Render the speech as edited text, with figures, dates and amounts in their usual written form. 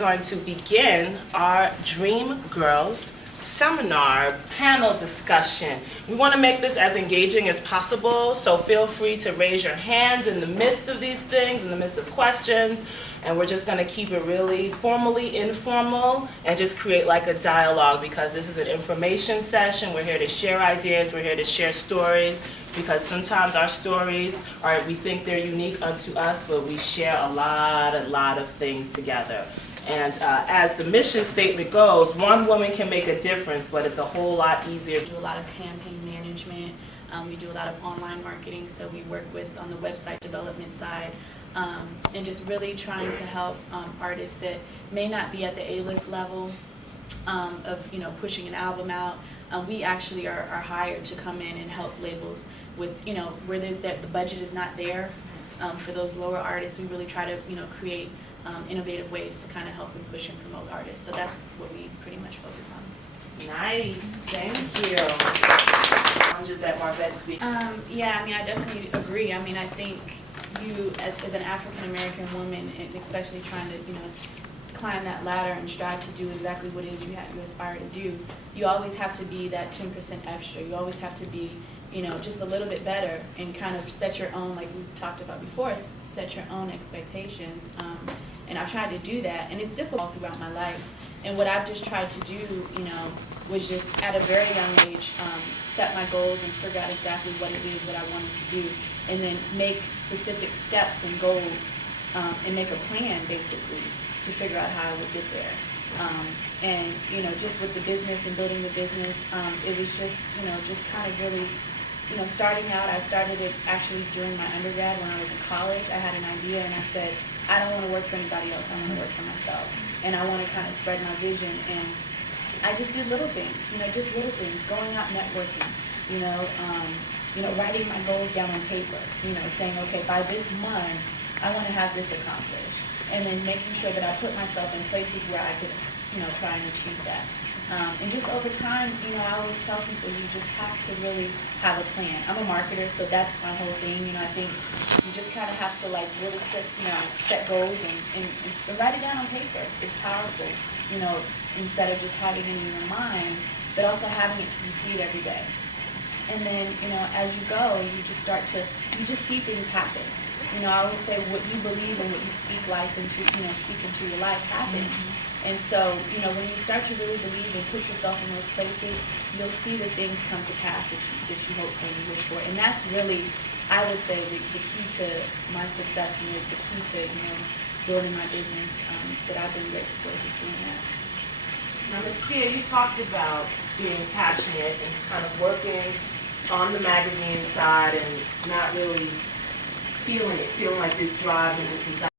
Going to begin our Dream Girls seminar panel discussion. We want to make this as engaging as possible, so feel free to raise your hands in the midst of these things, in the midst of questions, and we're just going to keep it really formally informal and just create like a dialogue, because this is an information session. We're here to share ideas, we're here to share stories, because sometimes our stories are, we think they're unique unto us, but we share a lot of things together. And as the mission statement goes, one woman can make a difference, but it's a whole lot easier. We do a lot of campaign management. We do a lot of online marketing, so we work with on the website development side, and just really trying to help artists that may not be at the A-list level of pushing an album out. We actually are hired to come in and help labels with where the budget is not there for those lower artists. We really try to create innovative ways to kind of help and push and promote artists. So that's what we pretty much focus on. Nice, thank you. Challenges that Marvette speaks. Yeah, I mean, I definitely agree. I mean, I think you, as an African American woman, and especially trying to climb that ladder and strive to do exactly what it is you aspire to do, you always have to be that 10% extra. You always have to be just a little bit better and kind of set your own, like we talked about before, set your own expectations. And I've tried to do that, and it's difficult throughout my life. And what I've just tried to do, was just at a very young age, set my goals and figure out exactly what it is that I wanted to do, and then make specific steps and goals, and make a plan basically to figure out how I would get there. And just with the business and building the business, it was just just kind of really starting out. I started it actually during my undergrad when I was in college. I had an idea and I said, I don't want to work for anybody else, I want to work for myself. And I want to kind of spread my vision. And I just did little things, just little things, going out networking, writing my goals down on paper, saying, okay, by this month, I want to have this accomplished. And then making sure that I put myself in places where I could, try and achieve that. And just over time, I always tell people you just have to really have a plan. I'm a marketer, so that's my whole thing. I think you just kind of have to really set goals and write it down on paper. It's powerful, instead of just having it in your mind, but also having it so you see it every day. And then, as you go, you just see things happen. I always say what you believe and what you speak life into, speak into your life happens. And so, when you start to really believe and put yourself in those places, you'll see the things come to pass that you hope for and you wish for. And that's really, I would say, the key to my success and the key to, building my business, that I've been grateful for, just doing that. Now, Ms. Tia, you talked about being passionate and kind of working on the magazine side and not really feeling like this drive and this desire